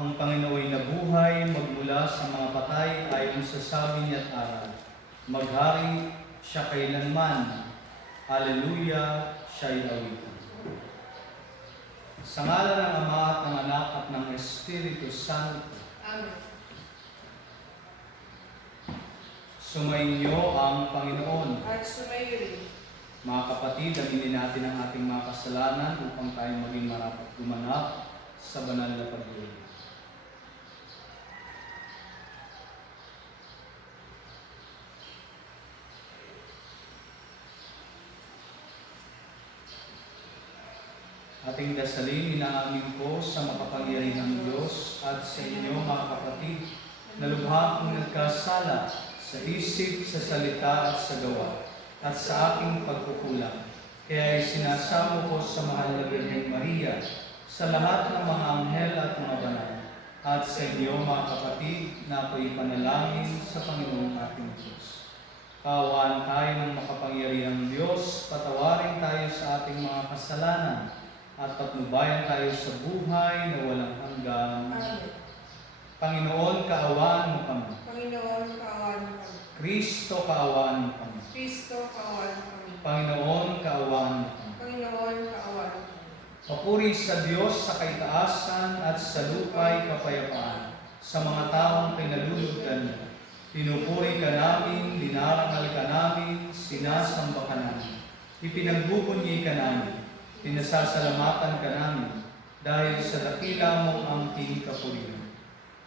Ang Panginoon ay nabuhay magmula sa mga patay ayon sa sabi niya at aral. Maghari siya kailanman. Haleluya, siya'y awitan. Sa ngalan ng Ama at ng Anak at ng Espiritu Santo. Amen. Sumainyo ang Panginoon. At sumayo rin. Mga kapatid, aminin natin ang ating mga kasalanan upang tayo maging marapat gumanap sa banal na pag-ibig. Ating dasalin, inaamin ko sa makapangyarihang Diyos at sa inyo mga kapatid na lubha kong nagkasala sa isip, sa salita at sa gawa at sa aking pagkukulang. Kaya sinasamo ko sa mahal na Birheng Maria, sa lahat ng mga anghel at mga banal, at sa inyo mga kapatid na ako'y panalangin sa Panginoong ating Diyos. Kaawaan tayo ng makapangyarihang Diyos, patawarin tayo sa ating mga kasalanan, at patnubayan tayo sa buhay na walang hanggan. Amen. Panginoon, kaawaan mo kami. Panginoon, kaawaan mo kami. Kristo, kaawaan mo kami. Kristo, kaawaan mo kami. Panginoon, kaawaan mo kami. Panginoon, kaawaan mo kami. Papuri sa Diyos sa kaitaasan at sa lupa'y kapayapaan sa mga taong kinalulugdan niya. Pinupuri ka namin, dinarangal ka namin, sinasamba ka namin. Ipinagbubunyi ka namin. Pinasasalamatan ka namin dahil sa dakila mong angking kapurihan.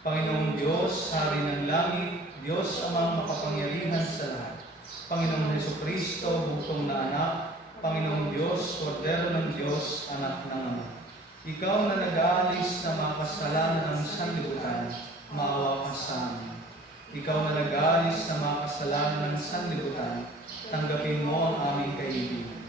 Panginoong Diyos, Hari ng Langit, Diyos amang makapangyarihan sa lahat. Panginoong Hesukristo, butong na anak, Panginoong Diyos, Kordero ng Diyos, anak ng Ama. Ikaw na nag-aalis na mga kasalanan ng sanlibutan, maawa ka sa amin. Ikaw na nag-aalis na mga kasalanan ng sanlibutan, tanggapin mo ang aming kaibigan.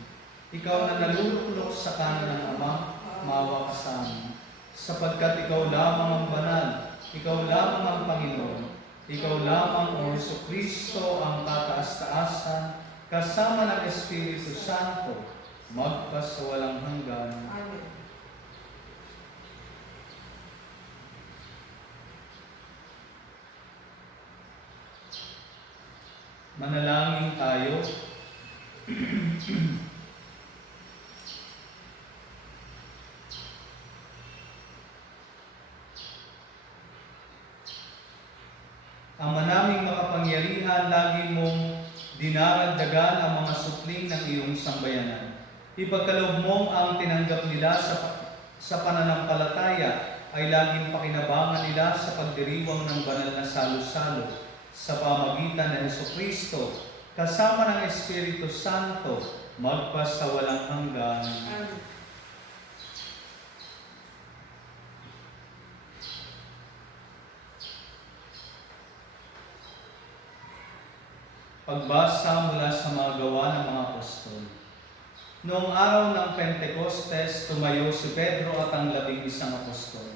Ikaw na nalululok sa kanan ng Ama, maawa ka sa amin. Sapagkat ikaw lamang ang banal, ikaw lamang ang Panginoon, ikaw lamang o Hesukristo ang kataas-taasan, kasama ng Espiritu Santo, magpasawalang hanggan. Amen. Manalangin tayo. Ama naming makapangyarihan, lagi mong dinaragdagan ang mga supling ng iyong sambayanan. Ipagkaloob mong ang tinanggap nila sa pananampalataya ay laging pakinabangan nila sa pagdiriwang ng banal na salo-salo sa pamagitan ng Hesukristo, kasama ng Espiritu Santo, magpasawalang hanggan. Amen. Pagbasa mula sa mga gawa ng mga apostol. Noong araw ng Pentecostes, tumayo si Pedro at ang 11 apostol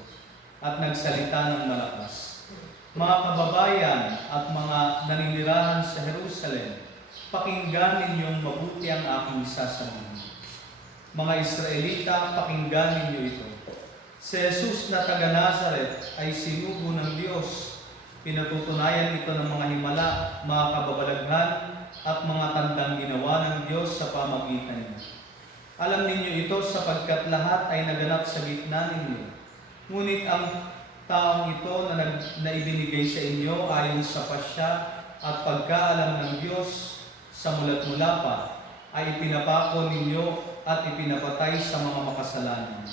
at nagsalita ng malakas. Mga kababayan at mga naninirahan sa Jerusalem, pakinggan ninyong mabuti ang aking sasabihin. Mga Israelita, pakinggan ninyo ito. Si Jesus na taga Nazaret ay sinugo ng Diyos. Pinatutunayan ito ng mga himala, mga kababalaghan, at mga tandang ginawa ng Diyos sa pamagitan niya. Alam ninyo ito sapagkat lahat ay naganap sa gitna ninyo. Ngunit ang taong ito na ibinigay sa inyo ayon sa pasya at pagkaalam ng Diyos sa mulat-mula pa, ay ipinapako ninyo at ipinapatay sa mga makasalanan.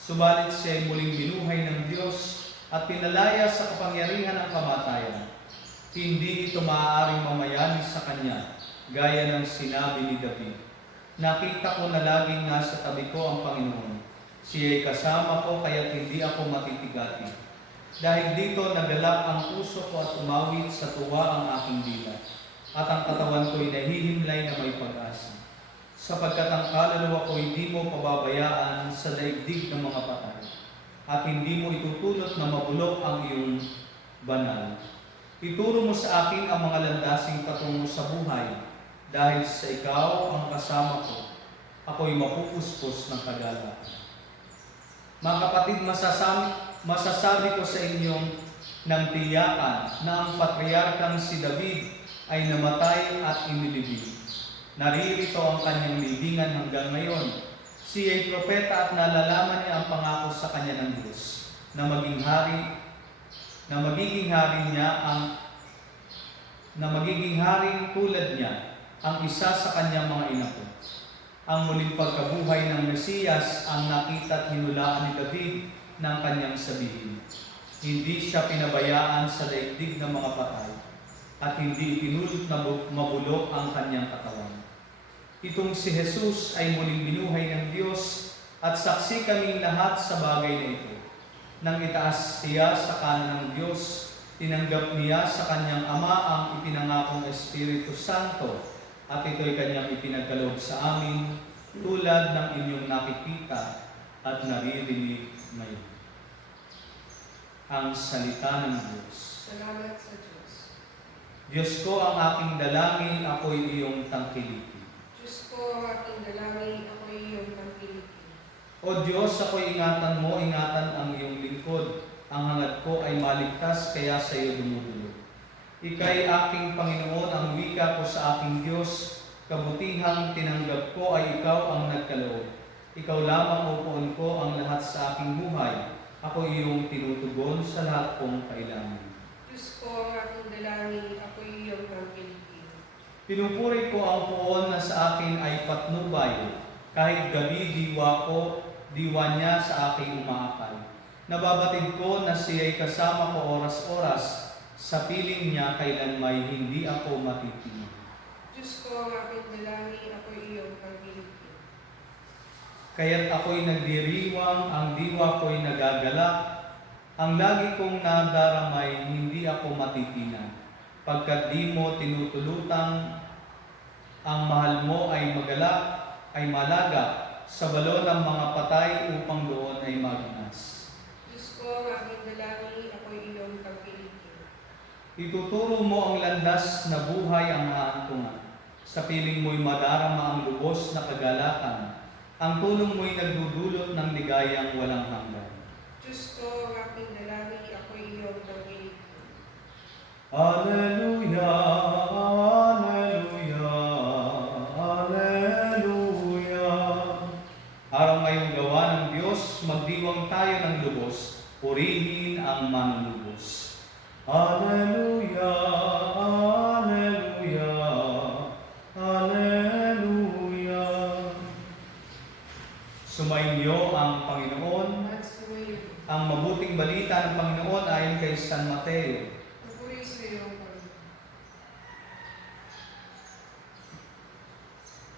Subalit siya ay muling binuhay ng Diyos at pinalaya sa kapangyarihan ng kamatayan. Hindi ito maaaring mamayani sa Kanya, gaya ng sinabi ni David. Nakita ko na laging nasa tabi ko ang Panginoon. Siya ay kasama ko, kaya't hindi ako matitigati. Dahil dito nagalak ang puso ko at umawit sa tuwa ang aking dila. At ang katawan ko'y nahihimlay na may pag-asa. Sapagkat ang kaluluwa ko hindi mo pababayaan sa daigdig ng mga patay. At hindi mo itutulot na mabulok ang iyong banal. Ituro mo sa akin ang mga landasing patungo sa buhay, dahil sa ikaw ang kasama ko, ako'y mapupuspos ng kagalakan. Mga kapatid, masasabi ko sa inyong ng tiyakan na ang patriarkang si David ay namatay at inilibing. Naririto ang kanyang libingan hanggang ngayon. Siya ay propeta at nalalaman niya ang pangako sa kanya ng Diyos na magiging haring tulad niya ang isa sa kanyang mga inapo. Ang muling pagkabuhay ng Mesiyas ang nakita at hinulaan ni David ng kanyang sabihin. Hindi siya pinabayaan sa daigdig ng mga patay at hindi ipinulot na mabulok ang kanyang katawan. Itong si Jesus ay muling binuhay ng Diyos at saksi kaming lahat sa bagay na ito. Nang itaas siya sa kanan ng Diyos, tinanggap niya sa kanyang Ama ang ipinangakong Espiritu Santo at ito'y kanyang ipinagkaloob sa amin tulad ng inyong nakikita at naririnig ngayon. Ang salita ng Diyos. Salamat sa Diyos. Diyos ko ang aking dalangin, ako'y iyong tangkilikin. Diyos ko, ang aking dalangin, ako'y iyong tangkilikin. O Diyos, ako'y ingatan mo, ingatan ang iyong lingkod. Ang hangad ko ay maligtas, kaya sa iyo dumudulog. Ika'y aking Panginoon, ang wika ko sa aking Diyos. Kabutihang tinanggap ko ay ikaw ang nagkaloob. Ikaw lamang upuan ko ang lahat sa aking buhay. Ako iyong tinutugon sa lahat kong kailangan. Diyos ko, ang aking dalangin, ako'y iyong tangkilikin. Pinupuri ko ang poon na sa akin ay patnubay. Kahit gabi diwa niya sa aking umaakay. Nababatid ko na siya'y kasama ko oras-oras. Sa piling niya kailan may hindi ako matitinag. Diyos ko, ang aking dalangin, ako'y iyong tangkilikin. Kaya't ako'y nagdiriwang, ang diwa ko'y nagagalak. Ang lagi kong nadaramay, hindi ako matitinag. Pagkat di mo tinutulutang, ang mahal mo ay malaga sa balon ng mga patay upang doon ay maginas. Diyos ko, ang aking dalangin, ako'y iyong tangkilikin. Ituturo mo ang landas na buhay ang haantungan. Sa piling mo'y madarama ang lubos na kagalakan. Ang tulong mo'y nagdudulot ng ligayang walang hanggan. Diyos ko, ang aking dalangin, ako'y iyong tangkilikin. Alleluia, Alleluia, Alleluia. Araw ngayong gawa ng Diyos, magdiwang tayo ng lubos, purihin ang manunubos. Alleluia, Alleluia, Alleluia. Sumainyo ang Panginoon. At sumayo. Ang mabuting balita ng Panginoon ayon kay San Mateo. Pagpuri sa iyong Panginoon.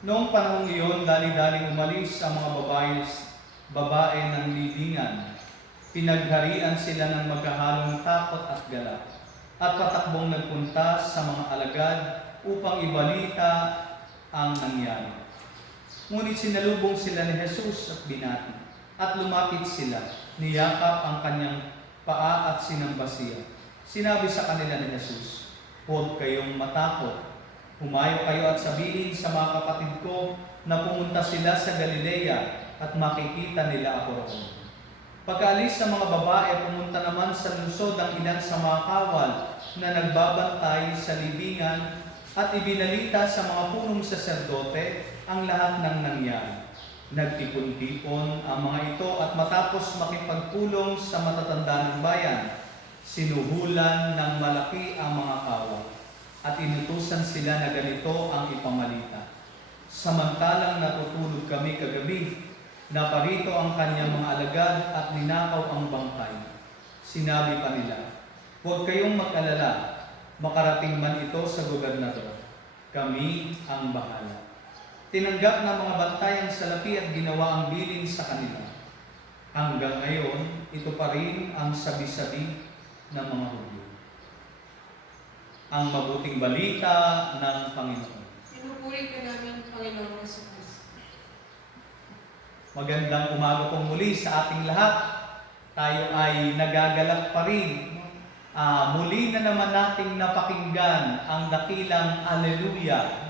Noong panahong iyon, dali-daling umalis ang mga babae ng libingan. Pinagharian sila ng magkahalong takot at galak, at patakbong nagpunta sa mga alagad upang ibalita ang nangyari. Ngunit sinalubong sila ni Jesus at binati, at lumapit sila, niyakap ang kanyang paa at sinamba siya. Sinabi sa kanila ni Jesus, "Huwag kayong matakot. Humayo kayo at sabihin sa mga kapatid ko na pumunta sila sa Galilea at makikita nila ako roon." Pagkaalis sa mga babae, pumunta naman sa lungsod ang ilan sa mga kawal na nagbabantay sa libingan at ibinalita sa mga punong saserdote ang lahat ng nangyari. Nagtipon-tipon ang mga ito at matapos makipagpulong sa matatanda ng bayan, sinuhulan ng malaki ang mga kawal at inutusan sila na ganito ang ipamalita. "Samantalang natutulog kami kagabi, naparito ang kanyang mga alagad at ninakaw ang bangkay." Sinabi pa nila, "Huwag kayong mag-alala, makarating man ito sa gobernador. Kami ang bahala." Tinanggap ng mga bantay ang salapi at ginawa ang bilin sa kanila. Hanggang ngayon, ito pa rin ang sabi-sabi ng mga Hudyo. Ang mabuting balita ng Panginoon. Pinupuri ka namin, Panginoong Hesus. Magandang umaga pong muli sa ating lahat. Tayo ay nagagalak pa rin. Muli na naman nating napakinggan ang dakilang Alleluia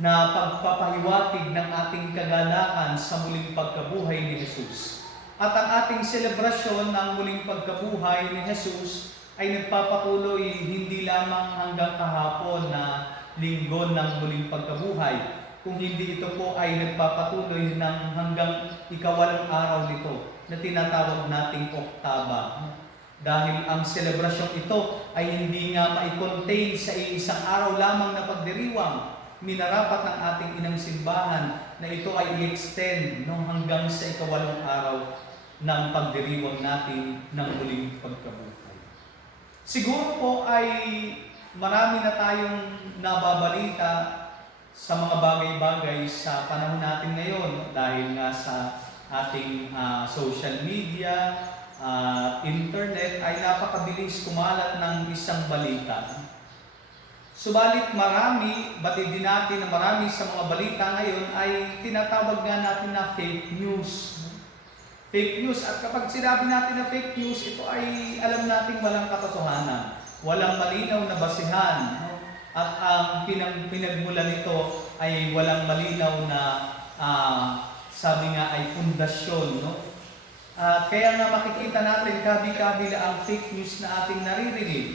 na pagpapahiwatig ng ating kagalakan sa muling pagkabuhay ni Jesus. At ang ating selebrasyon ng muling pagkabuhay ni Jesus ay nagpapatuloy hindi lamang hanggang kahapon na linggo ng muling pagkabuhay, kung hindi ito po ay nagpapatuloy ng hanggang ikawalong araw nito na tinatawag nating Oktaba. Dahil ang selebrasyong ito ay hindi nga mai-contain sa isang araw lamang na pagdiriwang, minarapat ng ating inang simbahan na ito ay i-extend hanggang sa ikawalong araw ng pagdiriwang natin ng muling pagkabuhay. Siguro po ay marami na tayong nababalita sa mga bagay-bagay sa panahon natin ngayon dahil nga sa ating social media, internet ay napakabilis kumalat ng isang balita. Subalit batid din natin na marami sa mga balita ngayon ay tinatawag nga natin na fake news. Fake news, at kapag sinabi natin na fake news, ito ay alam natin walang katotohanan, walang malinaw na basihan, no? At ang pinagmula nito ay walang malinaw na sabi nga ay pundasyon, no? Kaya nga makikita natin kabi-kabila ang fake news na ating naririnig.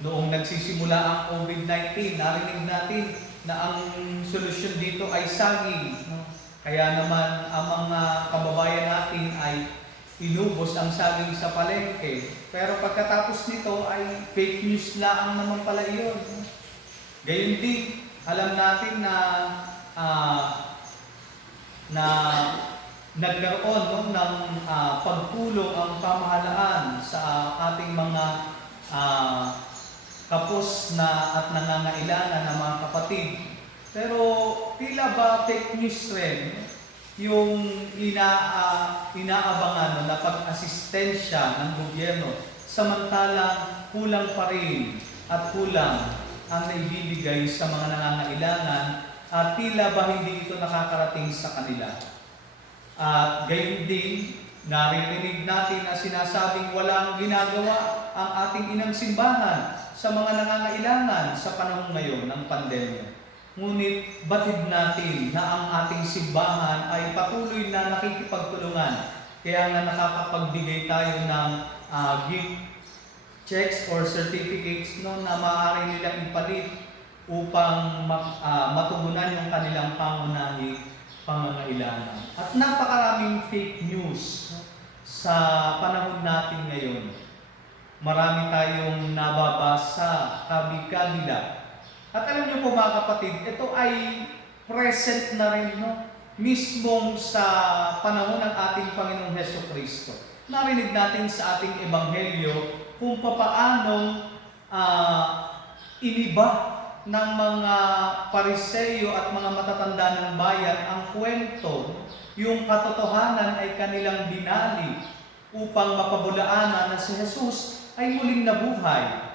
Noong nagsisimula ang COVID-19, narinig natin na ang solusyon dito ay saging, no? Kaya naman ang mga kababayan natin ay inubos ang saging sa palengke. Pero pagkatapos nito ay fake news lang naman pala iyon. Gayun din, alam natin na nagkaroon ng pagtulong ang pamahalaan sa ating mga kapos na at nangangailangan ng mga kapatid. Pero tila ba fake news rin yung inaabangan na pag-asistensya ng gobyerno, samantalang kulang pa rin at kulang ang naibibigay sa mga nangangailangan at tila ba hindi ito nakakarating sa kanila. At gayon din, naririnig natin na sinasabing walang ginagawa ang ating inang simbahan sa mga nangangailangan sa panahon ngayon ng pandemya. Ngunit batid natin na ang ating simbahan ay patuloy na nakikipagtulungan. Kaya nga nakakapagbigay tayo ng gift checks or certificates na maaari nilang ipalit upang matugunan yung kanilang pangangailangan. At napakaraming fake news sa panahon natin ngayon. Marami tayong nababasa kabi-kabila. At alam niyo po mga kapatid, ito ay present na rin mismong sa panahon ng ating Panginoong Hesukristo. Narinig natin sa ating ebanghelyo kung papaanong iniba ng mga Pariseo at mga matatanda ng bayan ang kwento, yung katotohanan ay kanilang binali upang mapabulaanan na si Jesus ay muling nabuhay.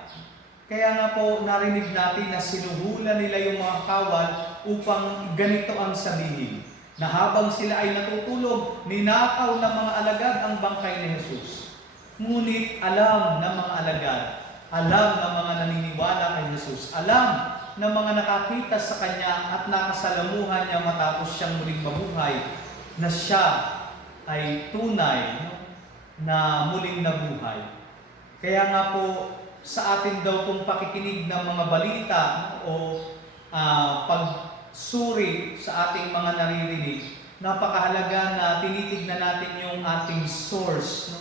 Kaya nga po narinig natin na sinuhulan nila yung mga kawan upang ganito ang sabihin, na habang sila ay natutulog, ninakaw ng mga alagad ang bangkay ni Jesus. Ngunit alam ng mga alagad, alam ng mga naniniwala kay Jesus, alam ng mga nakakita sa Kanya at nakasalamuhan niya matapos siyang muling mabuhay, na siya ay tunay na muling nabuhay. Kaya nga po, sa atin daw pong pakikinig ng mga balita o pagsuri sa ating mga naririnig, napakahalaga na tinitignan natin yung ating source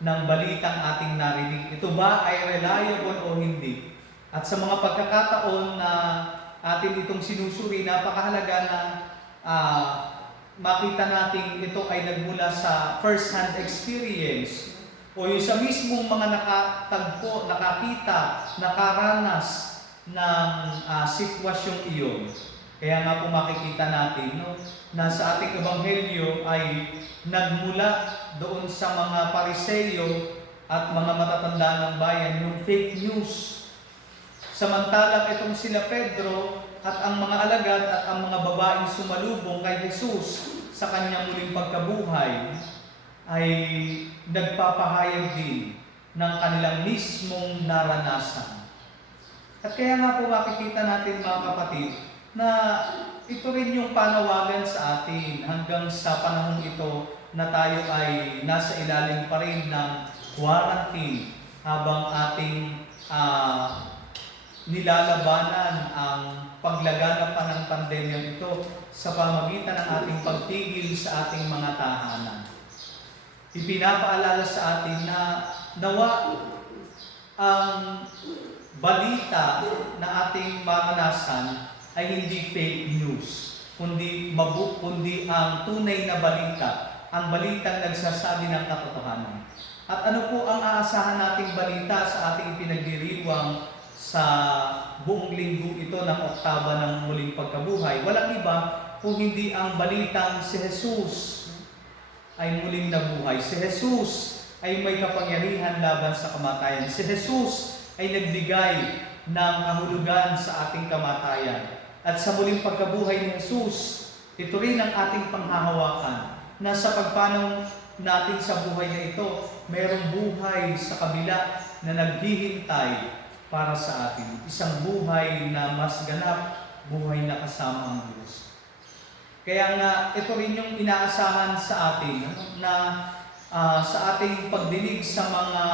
ng balitang ating narinig. Ito ba ay reliable o hindi? At sa mga pagkakataon na atin itong sinusuri, napakahalaga na makita natin ito ay nagmula sa first-hand experience o yung sa mismong mga nakatagpo, nakakita, nakaranas ng sitwasyong iyon. Kaya nga po makikita natin na sa ating ebanghelyo ay nagmula doon sa mga Pariseo at mga matatanda ng bayan yung fake news. Samantalang itong sila Pedro at ang mga alagad at ang mga babaeng sumalubong kay Jesus sa kanyang muling pagkabuhay ay nagpapahayag din ng kanilang mismong naranasan. At kaya nga po makikita natin mga kapatid na ito rin yung panawagan sa atin hanggang sa panahong ito na tayo ay nasa ilalim pa rin ng quarantine habang ating nilalabanan ang paglaganap pa ng pandemya ito sa pamagitan ng ating pagtigil sa ating mga tahanan. Ipinapaalala sa atin na nawa ang balita na ating maranasan ay hindi fake news, kundi ang tunay na balita, ang balitang nagsasabi ng katotohanan. At ano po ang aasahan nating balita sa ating ipinagdiriwang sa buong linggo ito ng Oktaba ng Muling Pagkabuhay? Walang iba kung hindi ang balitang si Jesus ay muling nabuhay. Si Jesus ay may kapangyarihan laban sa kamatayan. Si Jesus ay nagbigay ng kahulugan sa ating kamatayan. At sa muling pagkabuhay ni Jesus, ito rin ang ating panghahawakan na sa pagpanaw natin sa buhay na ito, mayroong buhay sa kabila na naghihintay para sa atin. Isang buhay na mas ganap, buhay na kasama ang Diyos. Kaya nga, ito rin yung inaasahan sa atin na sa ating pagdinig sa mga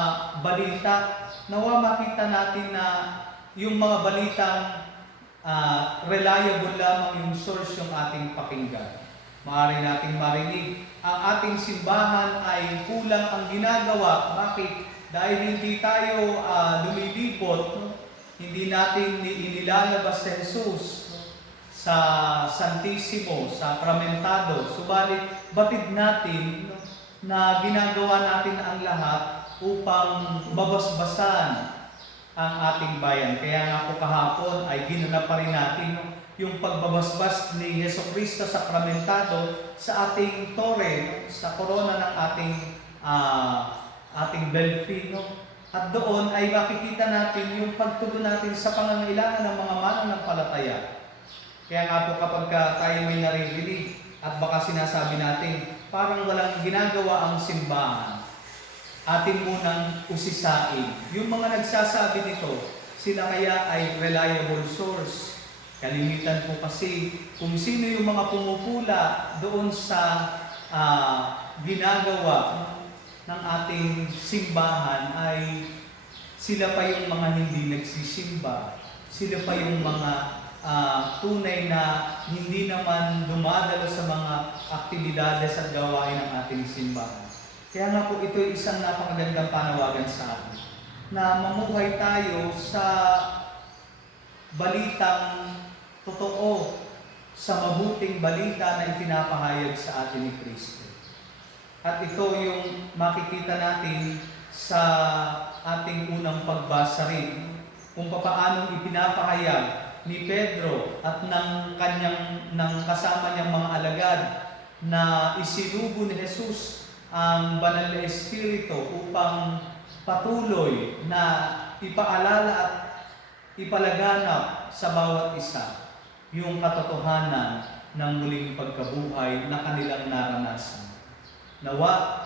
balita, nawa makita natin na yung mga balitang reliable lamang yung source yung ating pakinggan. Maaari nating marinig, ang ating simbahan ay kulang ang ginagawa. Bakit? Dahil hindi tayo lumilipot, no? Hindi natin inilalabas si Jesus sa Santissimo, Sakramentado. Subalit, batid natin na ginagawa natin ang lahat upang mabasbasan ang ating bayan. Kaya nga po kahapon ay ginanap pa rin natin yung pagbabasbas ni Jesucristo Sakramentado sa ating tore, sa korona ng ating belfry. At doon ay makikita natin yung pagtugon natin sa pangangailangan ng mga mananampalataya. Kaya nga po kapag tayo may naririnig at baka sinasabi natin, parang walang ginagawa ang simbahan, atin munang usisain. Yung mga nagsasabi nito, sila kaya ay reliable source. Kalimitan po kasi kung sino yung mga pumupula doon sa ginagawa ng ating simbahan ay sila pa yung mga hindi nagsisimba. Sila pa yung mga tunay na hindi naman dumadalo sa mga aktibidades at gawain ng ating simbahan. Kaya nga po ito ay isang napakagandang panawagan sa atin na mamuhay tayo sa balitang totoo, sa mabuting balita na ipinapahayag sa atin ni Kristo. At ito yung makikita natin sa ating unang pagbasa rin kung paano ipinapahayag ni Pedro at ng kasama niyang mga alagad na isinugo ni Jesus ang banal na Espiritu upang patuloy na ipaalala at ipalaganap sa bawat isa yung katotohanan ng muling pagkabuhay na kanilang naranasan. Nawa,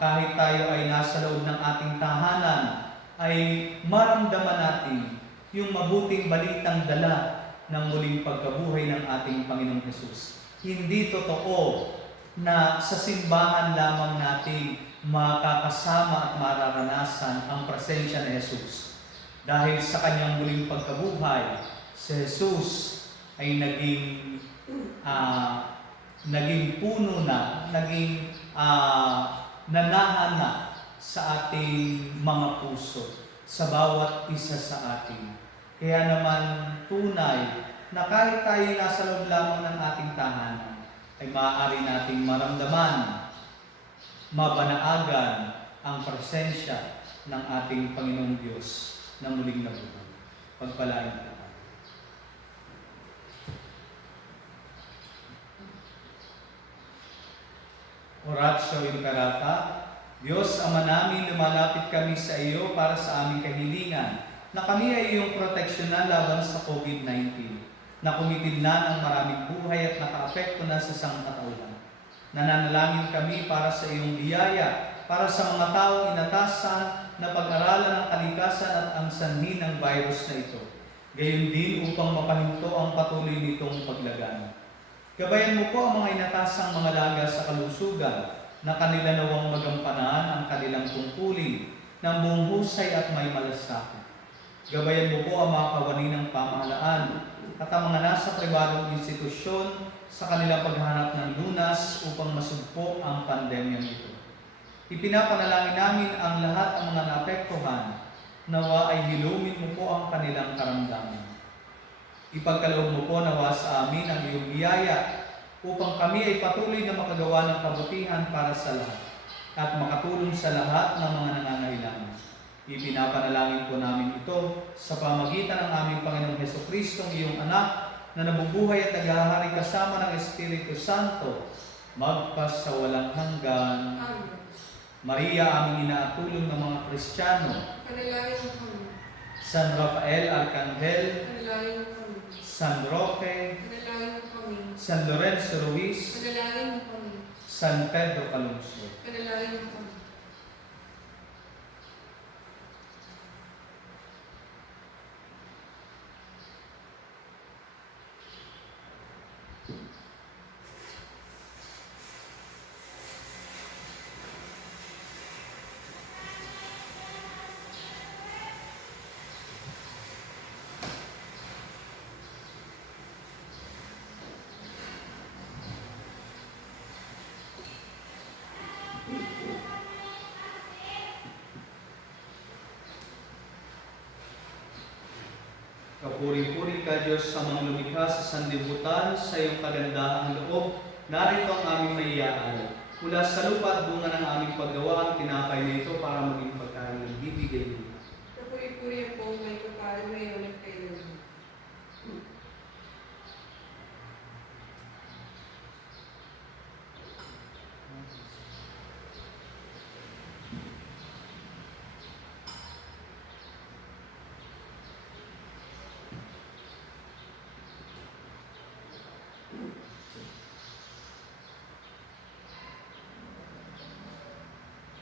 kahit tayo ay nasa loob ng ating tahanan, ay maramdaman natin yung mabuting balitang dala ng muling pagkabuhay ng ating Panginoong Hesus. Hindi totoo na sa simbahan lamang natin makakasama at mararanasan ang presensya ni Jesus. Dahil sa kanyang muling pagkabuhay, si Jesus ay naging puno na, naging nanahan na sa ating mga puso, sa bawat isa sa atin. Kaya naman tunay na kahit tayo nasa loob lamang ng ating tahanan, ay maaari nating maramdaman, mabanaagan ang presensya ng ating Panginoong Diyos na muling nabuhay. Pagpalain po. Oratio Imperata. Diyos, Ama namin, lumalapit kami sa iyo para sa aming kahilingan na kami ay iyong proteksyonan laban sa COVID-19 na kumitid na ng maraming buhay at nakaapekto na sa sangkatauhan. Nananalangin kami para sa iyong biyaya, para sa mga taong inatasan na pag-aralan ng kalikasan at ang sanhi ng virus na ito. gayon din upang mapahinto ang patuloy nitong paglagana. Gabayan mo po ang mga inatasang mga laga sa kalusugan na kanila nawang magampanan ang kanilang tungkulin ng buong husay at may malasakit. Gabayan mo po ang mga kawani ng pamahalaan at ang mga nasa pribadong institusyon sa kanilang paghanap ng lunas upang masugpo ang pandemyang ito. Ipinapanalangin namin ang lahat ng mga naapektuhan, nawa ay hilumin mo po ang kanilang karamdaman. Ipagkaloob mo po nawa sa amin ang iyong biyaya upang kami ay patuloy na makagawa ng kabutihan para sa lahat at makatulong sa lahat ng mga nangangailangan. Ipinapanalangin po namin ito sa pamagitan ng aming Panginoong Hesukristo, iyong anak, na nabubuhay at naghahari kasama ng Espiritu Santo, magpasawalang hanggan. Amen. Maria, aming inaatulong ng mga Kristiyano, Panalangin mo kami. San Rafael Arcangel, Panalangin mo kami. San Roque, Panalangin mo kami. San Lorenzo Ruiz, Panalangin mo kami. San Pedro Calungsod. Panalangin mo kami. Kapuri-puri ka Diyos sa mga lumikha sa sanlibutan, sa iyong kagandahang loob, narito ang aming maiyaalay. Mula sa lupa at bunga ng aming paggawa, ang tinapay na ito para maging pagkain ng bibigay mo. Kapuri-puri po may kapal ngayon at kailan.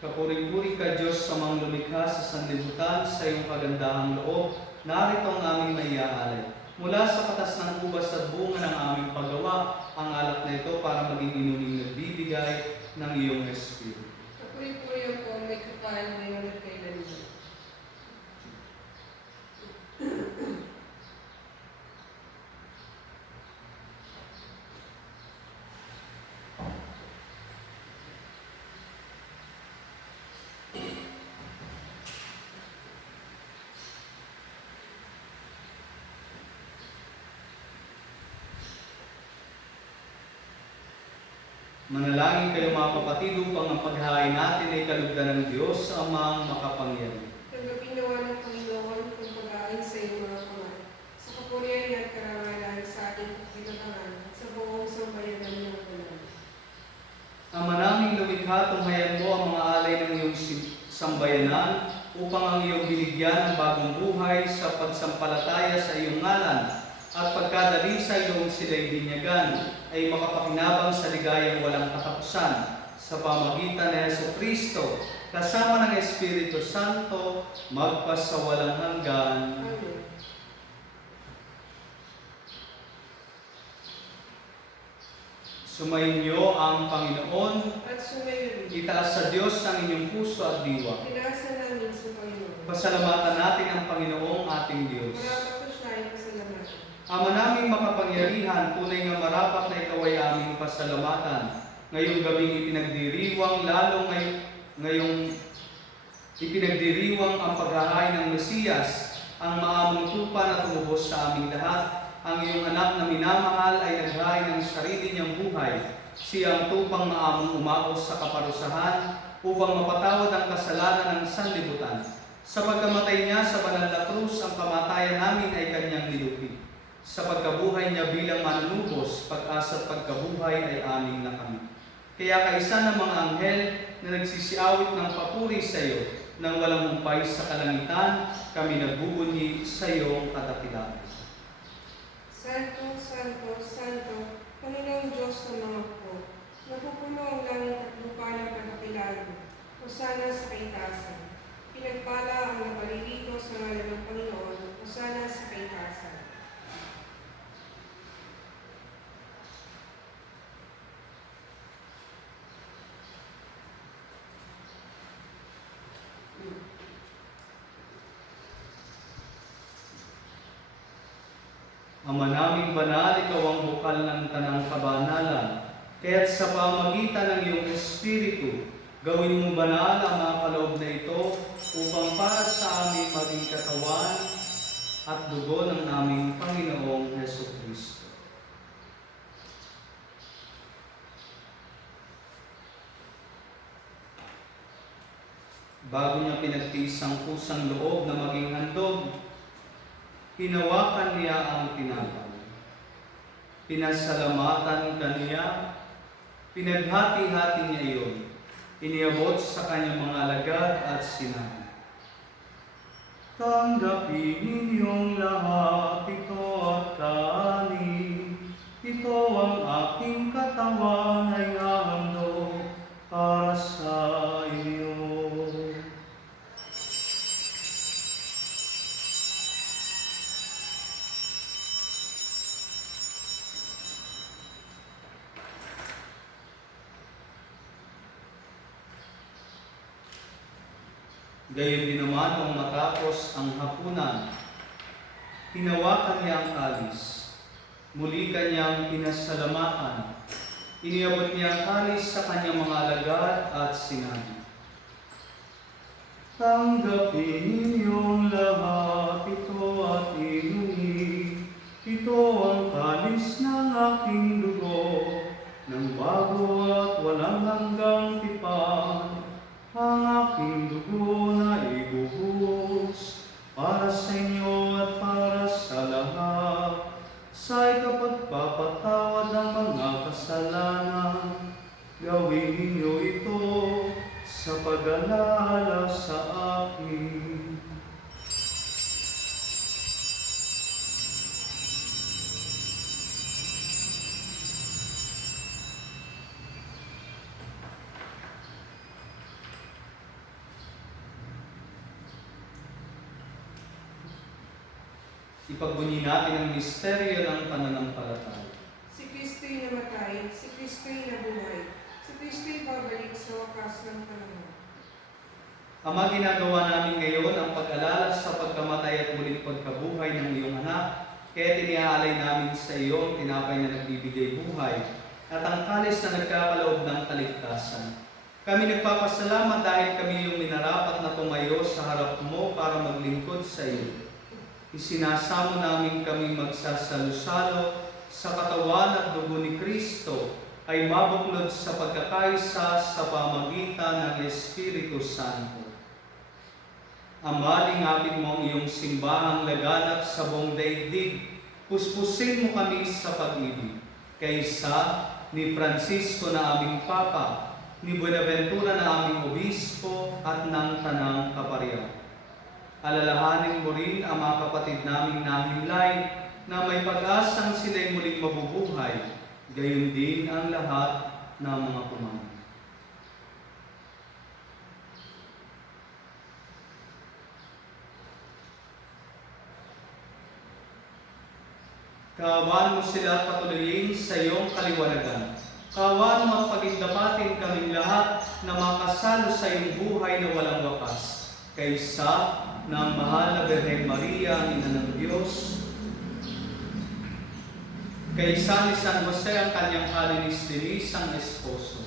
Kapuri-puri ka Diyos sa mga lumikha sa sanlibutan, sa iyong kagandahang loob, narito ang aming maiyaalay. Mula sa katas ng ubas at bunga ng aming paggawa, ang alak na ito para maging inuming nagbibigay ng iyong Espiritu. Kapuri-puri po may kapal ngayon at kailan. Manalangin kayo mga kapatid upang ang paghahain natin ay kalugdan ng Diyos sa amang makapangyarihan. Tanggapin nawa ng Panginoon kung pag-aayon sa iyong mga kamay, sa kapurihan at karangalan sa ating kapinatangan at sa buong sambayanan ng kalan. Ama naming lumikha, tunghayan mo ang mga alay ng iyong sambayanan upang ang iyong binigyan ng bagong buhay sa pagsampalataya sa iyong ngalan at pagkadali sa iyong sila'y binyagan ay makapakinabang sa ligayang walang katapusan sa pamagitan ni Jesucristo kasama ng Espiritu Santo magpasawalang hanggan. Amen. Sumainyo ang Panginoon. At sumayon, Itaas sa Diyos ang inyong puso at diwa. pinasa namin sa Panginoon. Pasalamatan natin ang Panginoong ating Diyos. Marapat ko siya ay pasalamatan. Ama naming makapangyarihan, tunay nga marapat na ikaw ay aming pasalamatan. Ngayong gabing ipinagdiriwang, ngayong ipinagdiriwang ang paghahain ng Mesiyas, ang maamong tupa na tumubos sa aming lahat. Ang iyong anak na minamahal ay naghain ng sarili niyang buhay. Siya ang tupang maamong umaos sa kaparusahan upang mapatawad ang kasalanan ng sanlibutan. Sa pagkamatay niya sa banal na krus, ang kamatayan namin ay kanyang nilupi. Sa pagkabuhay niya bilang manunubos, pag-asa at pagkabuhay ay aming nakamit. Kaya kaisa ng mga anghel na nagsisiawit ng papuri sa iyo, nang walang humpay sa kalangitan, kami nagbubunyi sa iyong kadakilaan. Santo, Santo, Santo, Panginoong Diyos ng mga po, napupuno ang langit at lupa ng kadakilaan. Hosana sa kaitasan. Pinagpala ang naparirito sa ngalan ng Panginoon. Hosana sa kaitasan. Ama naming banal, ikaw ang bukal ng tanang kabanalan. Kaya't sa pamagitan ng iyong Espiritu, gawin mo banal ang mga kaloob na ito upang para sa amin maging katawan at dugo ng aming Panginoong Hesukristo. Bago niya pinagtiis ang kusang loob na maging handog, hinawakan niya ang tinapay. Pinasalamatan kaniya, pinaghati-hati niya iyon. Iniabot sa kanyang mga alagad at sinabi, "Tanggapin ninyong lahat ito at kanin. Ito ang aking katawan ay hahandog para sa inyo." Gayon din naman nung matapos ang hapunan, hinawakan niya ang kalis. Muli kanyang pinasalamatan. Iniabot niya ang kalis sa kanyang mga alagad at sinabi, "Tanggapin ninyong lahat ito at inumin. Ito ang kalis ng aking dugo, ng bago at walang hanggang tipan. Ang aking dugo na ibubuhos para sa inyo at para sa lahat, sa ikapagpapatawad ng mga kasalanan. Gawin ninyo ito sa pag-alala sa akin." Ipagbunyi natin ang misteryo ng pananampalataya. Si Kristo'y namatay, si Kristo'y nabuhay, si Kristo'y babalik sa wakas ng panahon. Ama, ginagawa namin ngayon ang pag-alala sa pagkamatay at muling pagkabuhay ng iyong anak, kaya tiniaalay namin sa iyo ang tinapay na nagbibigay buhay at ang kalis na nagkakaloob ng kaligtasan. Kami nagpapasalamat dahil kami yung minarapat na tumayo sa harap mo para maglingkod sa iyo. Isinasamo namin kami magsasalo-salo sa katawan at dugo ni Kristo ay mabuklod sa pagkakaisa sa pamagitan ng Espiritu Santo. Ama, lingapin mo ang iyong simbahang laganap sa buong daigdig. Puspusin mo kami sa pag-ibig. Kaysa ni Francisco na aming Papa, ni Buenaventura na aming Obispo at ng Tanang Kaparian. Alalahanin mo rin ang mga kapatid naming nahimlay na may pag-asang sila'y muling mabubuhay, gayon din ang lahat ng mga pumanaw. Kaawaan mo sila at patuloyin sa iyong kaliwanagan. Kaawaan mo at pagindapatin kaming lahat na makasalo sa iyong buhay na walang wakas. Kaysa ng mahal na Birhen Maria, Ina ng Diyos, kaysa ni San Jose ang kanyang kalinis-linis ang esposo,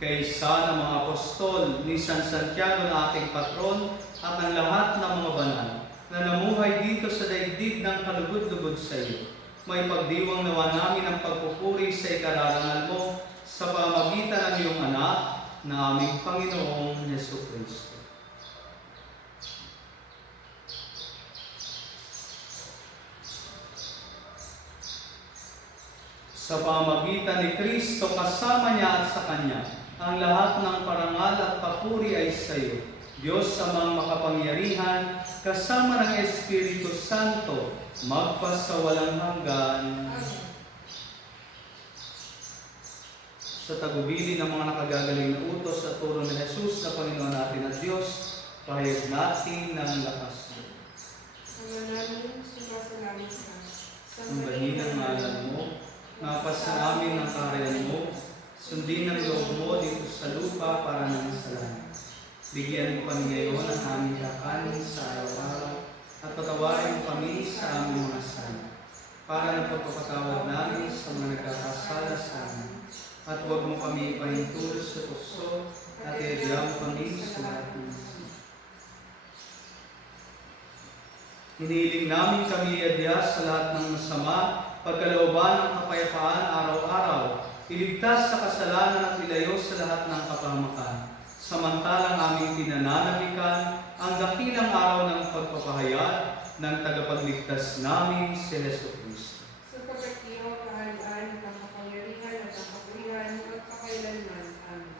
kaysa ng mga apostol ni San Santiago na ating patron at ang lahat ng mga banal na namuhay dito sa daigdig ng kalugod-lugod sa iyo. May pagdiwang nawa namin ang pagpupuri sa ikararangal mo sa pamagitan ng iyong anak na aming Panginoong Hesukristo. Sa pamagitan ni Kristo, kasama niya at sa Kanya, ang lahat ng parangal at papuri ay sa iyo, Diyos amang makapangyarihan, kasama ng Espiritu Santo, magpasawalang hanggan. Sa tagubili ng mga nakagagaling na utos at turo ni Jesus na Panginoon natin at Diyos, pahayag natin ng lakas mo. Ang namin sumasalamat ka. Sambahin ang ngalan mo, napas sa amin ang kaharian mo, sundin ang loob mo dito sa lupa para nang sa langit. Bigyan mo kami ngayon ng aming kakanin sa araw-araw, at patawarin mo kami sa aming mga sala. para ng pagpapatawad namin sa mga nagkakasala sa amin. At huwag mo kami ipahintulot sa tukso, at iadya mo kami sa lahat ng masama. Hinihiling namin kami iadya sa lahat ng masama, pagkalooban ng kapayapaan araw-araw, iligtas sa kasalanan at ilayo sa lahat ng kapahamakan. Samantalang aming pinananabikan ang dakilang araw ng pagpapahayag ng tagapagligtas namin si Hesus Kristo. Sapagkat iyong kaharian, ang kapangyarihan at ang kapurihan magpakailanman. Amen.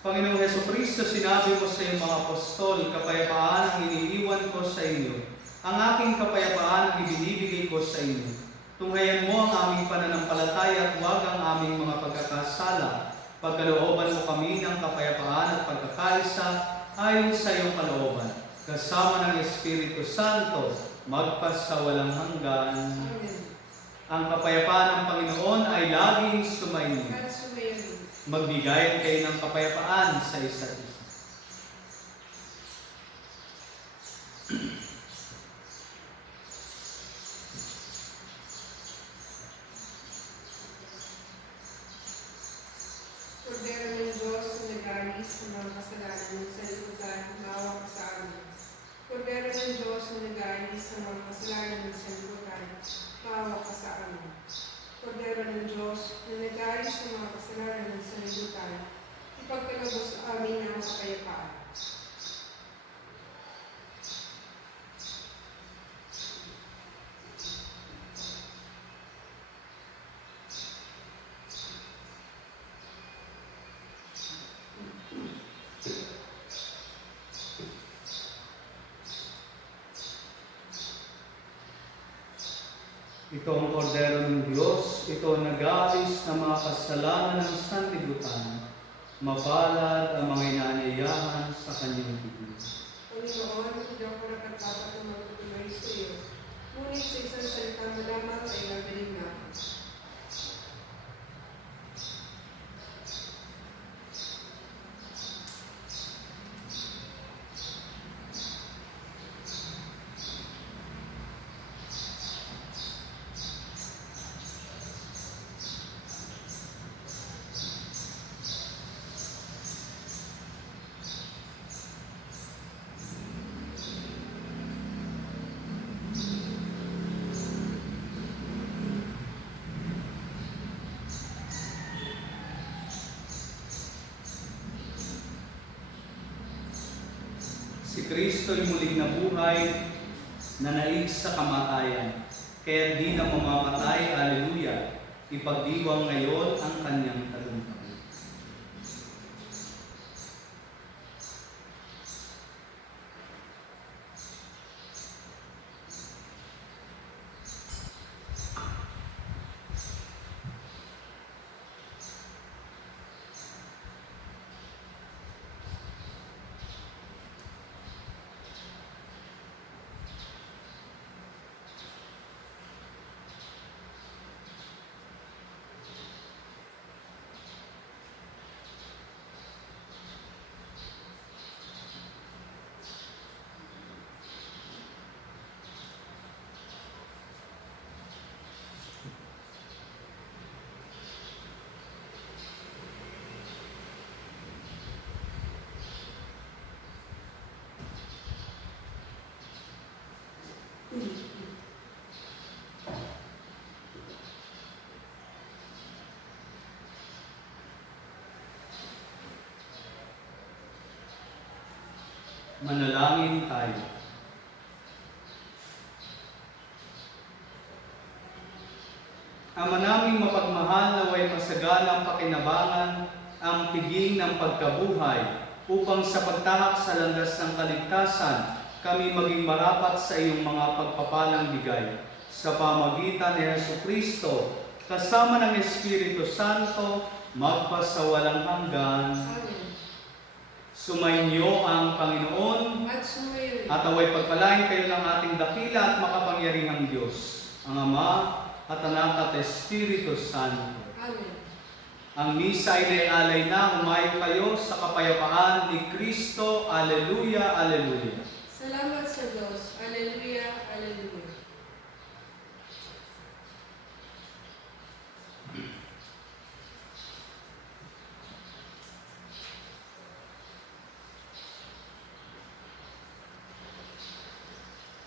Panginoong Hesus Kristo, sinabi mo sa iyong mga apostol, kapayapaan ang iniiwan ko sa inyo. Ang aking kapayapaan ang ibinibigay ko sa inyo. Tunghayan mo ang aming pananampalataya at huwag ang aming mga pagkakasala. Pagkalooban mo kami ng kapayapaan at pagkakaisa ayon sa iyong kalooban. Kasama ng Espiritu Santo, magpasawalang hanggan. Amen. Ang kapayapaan ng Panginoon ay laging sumainyo. At sumayon. Magbigayan kayo ng kapayapaan sa isa't isa. Kordero ng Diyos na nag-aalis sa mga kasalanan ng sanlibutan, maawa ka sa amin. Kordero ng Diyos na nag-aalis sa mga kasalanan ng sanlibutan, maawa ka sa amin. Kordero ng Diyos na nag-aalis sa mga kasalanan ng sanlibutan, ipagkaloob sa amin ng kapayapaan. Ito ang kordero ng Diyos, ito ang nag-aalis ng mga kasalanan ng sanlibutan. Mapalad ang mga inaanyayahan sa kanyang bibig. Panginoon, hindi ako nakatapat na magtutuloy sa iyo. Ngunit sa isang salita mo lamang ay gagaling na ako. Si Kristo ay muling nabuhay na naig sa kamatayan. Kaya di na mamamatay, Alleluia. Ipagdiwang ngayon ang kanyang talumpay. Manalangin tayo. Ama naming mapagmahal, naway masaganang pakinabangan ang piging ng pagkabuhay upang sa pagtahak sa landas ng kaligtasan, kami maging marapat sa iyong mga pagpapalang bigay. Sa pamagitan ni Jesucristo, kasama ng Espiritu Santo, magpasawalang hanggan. Amen. Sumainyo ang Panginoon At sumayon. at away pagpalain kayo ng ating dakila at makapangyarihang Diyos, ang Ama at Anak at Espiritu Santo. Amen. Ang misa ay naialay na, humayo kayo sa kapayapaan ni Kristo. Alleluia, Alleluia.